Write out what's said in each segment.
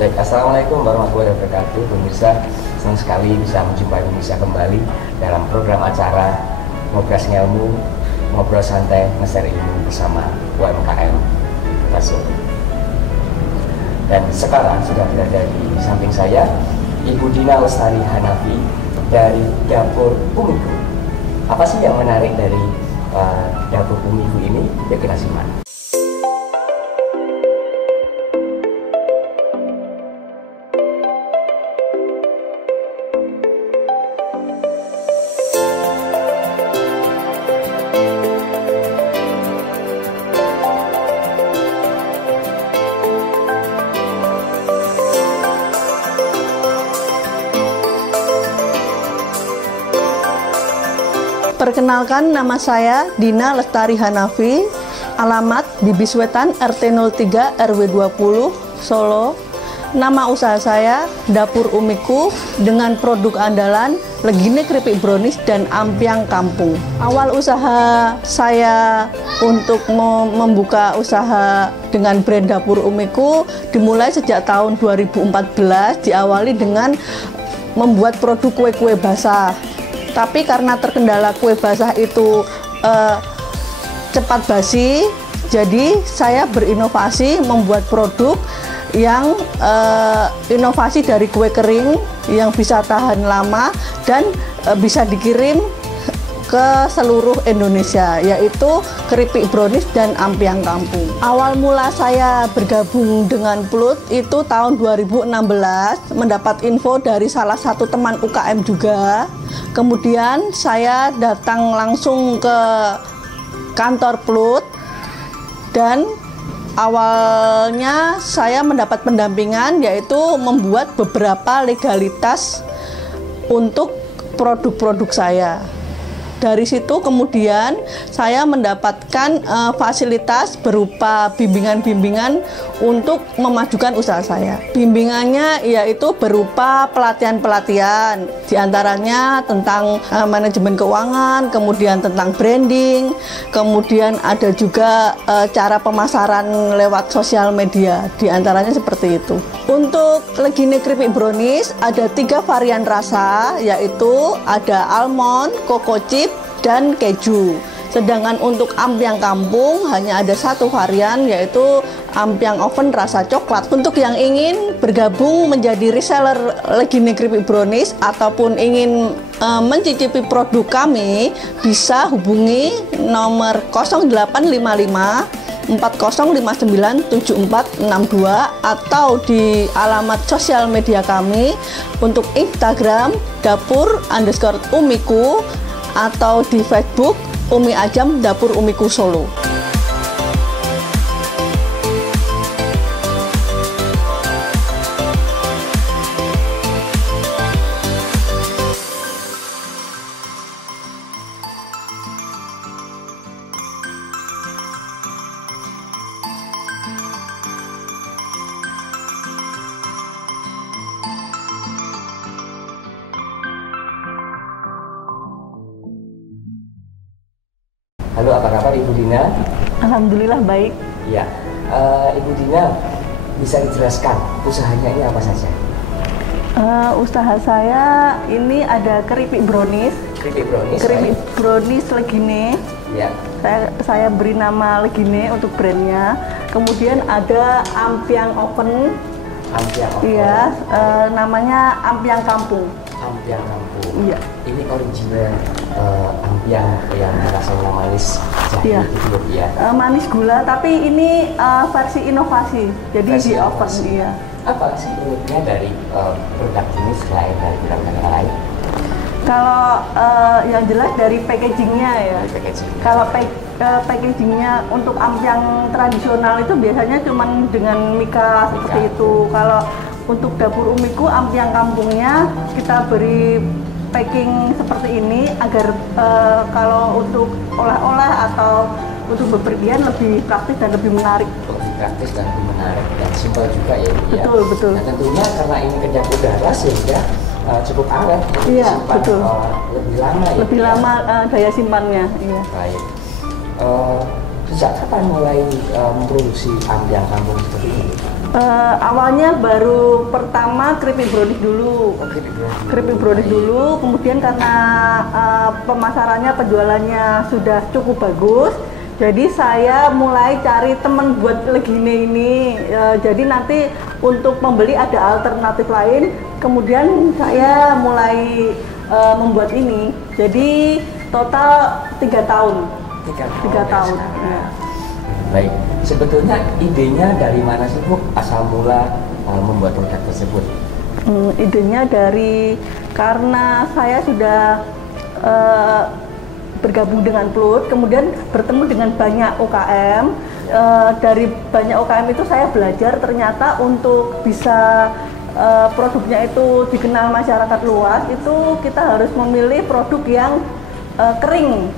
Baik, Assalamualaikum warahmatullahi wabarakatuh. Pemirsa, senang sekali bisa menjumpai pemirsa kembali dalam program acara Ngobras Ngelmu, Ngobrol Santai, Ngeser Ilmu bersama UMKM Kota. Dan sekarang sudah berada di samping saya Ibu Dina Lestari Hanafi dari Dapur Umiku. Apa sih yang menarik dari Dapur Umiku ini? Ya, kita simak. Perkenalkan, nama saya Dina Lestari Hanafi, alamat Bibis Wetan RT 03 RW 20 Solo. Nama usaha saya Dapur Umiku dengan produk andalan legine keripik brownies dan ampiang kampung. Awal usaha saya untuk membuka usaha dengan brand Dapur Umiku dimulai sejak tahun 2014, diawali dengan membuat produk kue-kue basah. Tapi karena terkendala kue basah itu cepat basi, jadi saya berinovasi membuat produk yang inovasi dari kue kering yang bisa tahan lama dan bisa dikirim ke seluruh Indonesia, yaitu keripik brownies dan ampiang kampung. Awal mula saya bergabung dengan Plut itu tahun 2016, mendapat info dari salah satu teman UKM juga. Kemudian saya datang langsung ke kantor Plut dan awalnya saya mendapat pendampingan, yaitu membuat beberapa legalitas untuk produk-produk saya. Dari situ kemudian saya mendapatkan fasilitas berupa bimbingan-bimbingan untuk memajukan usaha saya. Bimbingannya yaitu berupa pelatihan-pelatihan, diantaranya tentang manajemen keuangan, kemudian tentang branding, kemudian ada juga cara pemasaran lewat sosial media, diantaranya seperti itu. Untuk legine keripik brownies ada 3 varian rasa, yaitu ada almond, coco chip, dan keju. Sedangkan untuk ampiang kampung hanya ada 1 varian, yaitu ampiang oven rasa coklat. Untuk yang ingin bergabung menjadi reseller legine keripik brownies ataupun ingin mencicipi produk kami, bisa hubungi nomor 0855 40597462 atau di alamat sosial media kami untuk Instagram dapur_umiku atau di Facebook Umi Ajam Dapur Umiku Solo. Halo, apa kabar Ibu Dina? Alhamdulillah baik. Ya, Ibu Dina bisa dijelaskan usahanya ini apa saja? Usaha saya ini ada keripik brownies. Keripik brownies. Keripik brownies legine. Ya. Saya beri nama legine untuk brandnya. Kemudian ada ampiang oven. Ampiang oven. Iya, namanya ampiang kampung. Ampiang kampung. Iya. Ini original ampiang yang rasanya manis. Iya. Gitu ya. Manis gula, tapi ini versi inovasi. Jadi Versi di oven. inovasi. Iya. Apa sih uniknya dari produk ini selain dari produk yang lain? Kalau yang jelas dari packagingnya ya. Dari packaging. Kalau packagingnya untuk ampiang tradisional itu biasanya cuma dengan mika seperti itu. Kalau untuk Dapur Umiku ampiang kampungnya kita beri packing seperti ini agar kalau untuk olah-olah atau untuk bepergian lebih praktis dan lebih menarik. Lebih praktis dan lebih menarik dan simpel juga ya. Betul, ya. betul. Nah, tentunya karena ini kedap udara sehingga cukup awet. Iya, simpan, betul. Lebih lama ya. Lebih lama daya simpannya. Iya. Baik. Sejak kapan mulai memproduksi ampiang kampung seperti ini? Awalnya baru pertama keripik brownies dulu. Keripik brownies dulu, kemudian karena pemasarannya, penjualannya sudah cukup bagus, jadi saya mulai cari teman buat legine ini. Jadi nanti untuk membeli ada alternatif lain, kemudian saya mulai membuat ini. Jadi total 3 tahun. 3 tahun. Ya. Baik, sebetulnya idenya dari mana sih Bu, asal mula membuat produk tersebut? Idenya dari karena saya sudah bergabung dengan Plut, kemudian bertemu dengan banyak UKM. Dari banyak UKM itu saya belajar ternyata untuk bisa produknya itu dikenal masyarakat luas, itu kita harus memilih produk yang kering.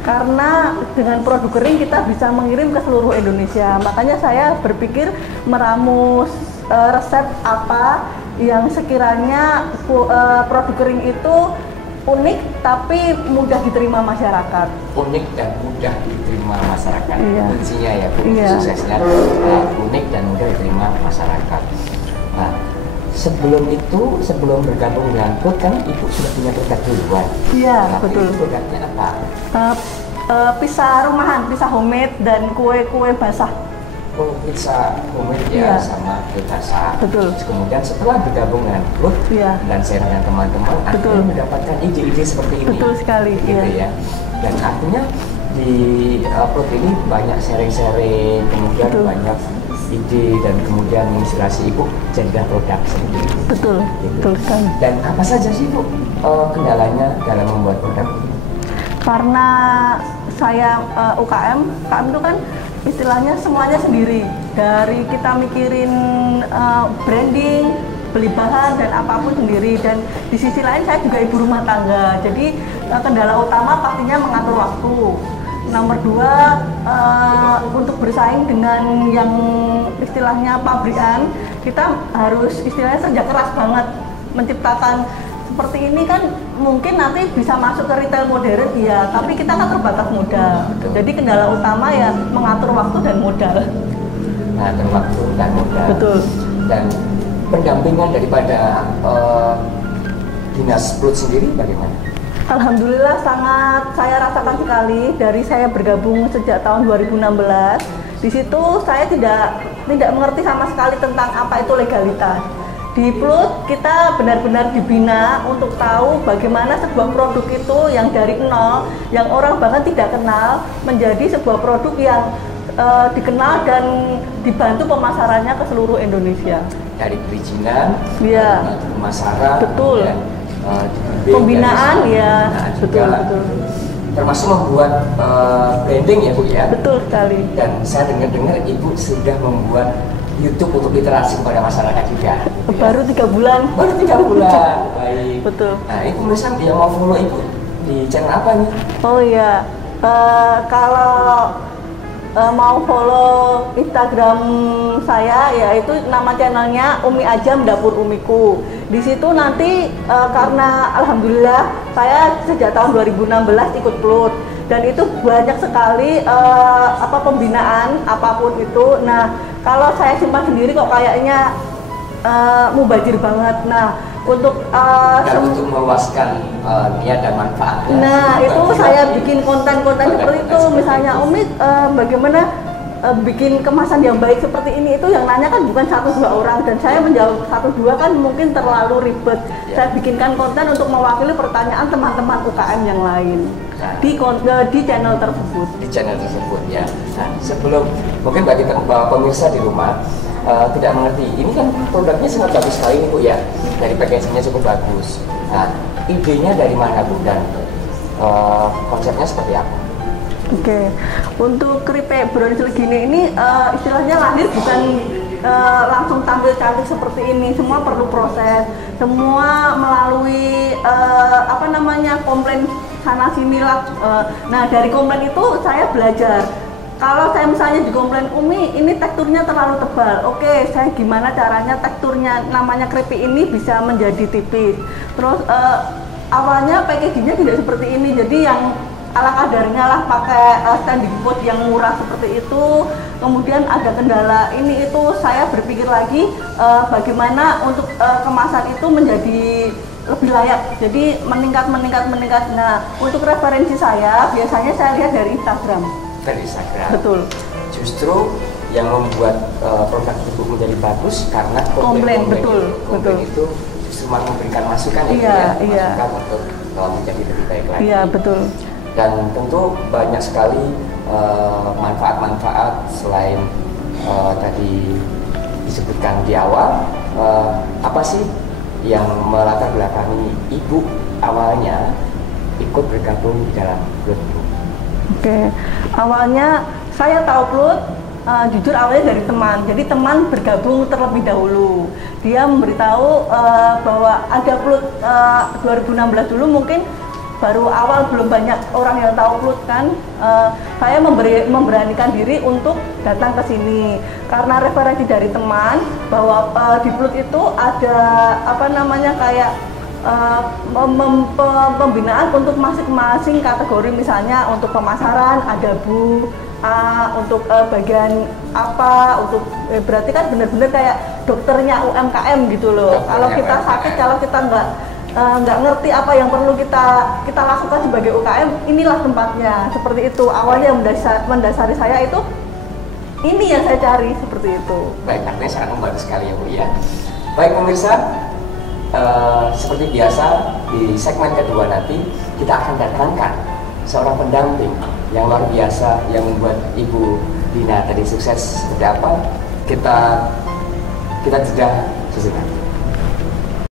Karena dengan produk kering kita bisa mengirim ke seluruh Indonesia. Makanya saya berpikir meramus resep apa yang sekiranya produk kering itu unik tapi mudah diterima masyarakat. Unik dan mudah diterima masyarakat. Iya. Kuncinya ya Bu, Iya. suksesnya unik dan mudah diterima masyarakat. Nah, sebelum bergabung dengan Plut kan Ibu sudah punya produk duluan. Iya, Nah, betul. Produknya apa? Pizza rumahan, pizza homemade dan kue-kue basah. Oh, pizza homemade ya, Iya. sama kue basah. Betul. Terus kemudian setelah bergabung dengan Plut Iya. dan saya dengan teman-teman Betul. akhirnya mendapatkan ide-ide seperti ini. Betul sekali, Gitu iya. ya. Dan artinya di Plut ini banyak sharing-sharing, kemudian Betul. banyak ide dan kemudian menginspirasi Ibu jadilah produk sendiri. Betul, Gitu. betul sekali. Dan apa saja sih Bu kendalanya dalam membuat produk? Karena saya UKM itu kan istilahnya semuanya sendiri. Dari kita mikirin branding, beli bahan dan apapun sendiri. Dan di sisi lain saya juga ibu rumah tangga. Jadi kendala utama pastinya mengatur waktu. Nomor 2, untuk bersaing dengan yang istilahnya pabrikan, kita harus istilahnya kerja keras banget menciptakan seperti ini kan. Mungkin nanti bisa masuk ke retail modern ya, tapi kita kan terbatas modal. Jadi kendala utama ya mengatur waktu dan modal. Mengatur waktu dan modal. Betul. Dan pendampingan daripada dinas Plut sendiri bagaimana? Alhamdulillah sangat saya rasakan sekali dari saya bergabung sejak tahun 2016. Di situ saya tidak mengerti sama sekali tentang apa itu legalitas. Di Plut kita benar-benar dibina untuk tahu bagaimana sebuah produk itu yang dari nol, yang orang bahkan tidak kenal, menjadi sebuah produk yang dikenal dan dibantu pemasarannya ke seluruh Indonesia. Dari perizinan, Iya. pemasaran, Betul. kemudian, Pembinaan ya, pembinaan betul, juga, betul. termasuk membuat branding ya Bu ya. Betul sekali. Dan saya dengar Ibu sudah membuat YouTube untuk literasi kepada masyarakat juga. Baru 3 bulan. Baru 3 bulan, baik. Betul. Nah, Ibu misal yang mau follow Ibu di channel apa nih? Oh iya, kalau mau follow Instagram saya, yaitu nama channelnya Umi Ajam Dapur Umiku. Di situ nanti karena alhamdulillah saya sejak tahun 2016 ikut Plut dan itu banyak sekali pembinaan apapun itu. Nah, kalau saya simpan sendiri kok kayaknya mubazir banget. Nah, untuk untuk meluaskan niat dan manfaatnya. nah itu saya bikin konten-konten seperti itu. Misalnya Umi bagaimana bikin kemasan yang baik seperti ini, itu yang nanya kan bukan 1-2 orang dan saya menjawab 1-2 kan mungkin terlalu ribet. Saya bikinkan konten untuk mewakili pertanyaan teman-teman UKM yang lain di channel tersebut. Di channel tersebut ya. Nah, sebelum mungkin bagi pemirsa di rumah tidak mengerti, ini kan produknya sangat bagus sekali nih Bu ya, dari packagingnya cukup bagus. Nah, idenya dari mana Bu dan konsepnya seperti apa? Oke, untuk keripik brownies legine ini istilahnya lahir bukan langsung tampil cantik seperti ini. Semua perlu proses, semua melalui komplain sana sini lah. Nah, dari komplain itu saya belajar. Kalau saya misalnya di komplain Umi, ini teksturnya terlalu tebal. Oke, saya gimana caranya teksturnya namanya keripik ini bisa menjadi tipis. Terus awalnya packagingnya tidak seperti ini, jadi yang ala kadarnya lah, pakai standing pot yang murah seperti itu. kemudian ada kendala ini itu, saya berpikir lagi bagaimana untuk kemasan itu menjadi lebih layak, jadi meningkat. Nah, untuk referensi saya biasanya saya lihat dari Instagram. Dari Instagram. Betul. Justru yang membuat produk ibu menjadi bagus karena komplain itu justru memberikan masukan masukan untuk menjadi lebih baik lagi. Iya, betul. Dan tentu banyak sekali manfaat-manfaat selain tadi disebutkan di awal. Apa sih yang melatar belakangi ibu awalnya ikut bergabung di dalam Blood Group? Oke, awalnya saya tahu Blood jujur awalnya dari teman. Jadi teman bergabung terlebih dahulu. Dia memberitahu bahwa ada Blood 2016 dulu, mungkin baru awal, belum banyak orang yang tahu Blood kan. Saya memberanikan diri untuk datang ke sini karena referensi dari teman bahwa di Blood itu ada kayak pembinaan untuk masing-masing kategori, misalnya untuk pemasaran ada Bu A, untuk bagian apa, untuk berarti kan benar-benar kayak dokternya UMKM gitu loh. Kalau kita sakit, kalau kita nggak ngerti apa yang perlu kita lakukan sebagai UKM, inilah tempatnya. Seperti itu awalnya mendasari saya itu, ini yang saya cari, seperti itu. Baik, artinya sangat membantu sekali ya Bu ya. Baik pemirsa, seperti biasa di segmen kedua nanti kita akan datangkan seorang pendamping yang luar biasa yang membuat Ibu Dina tadi sukses seperti apa. Kita jeda sejenak.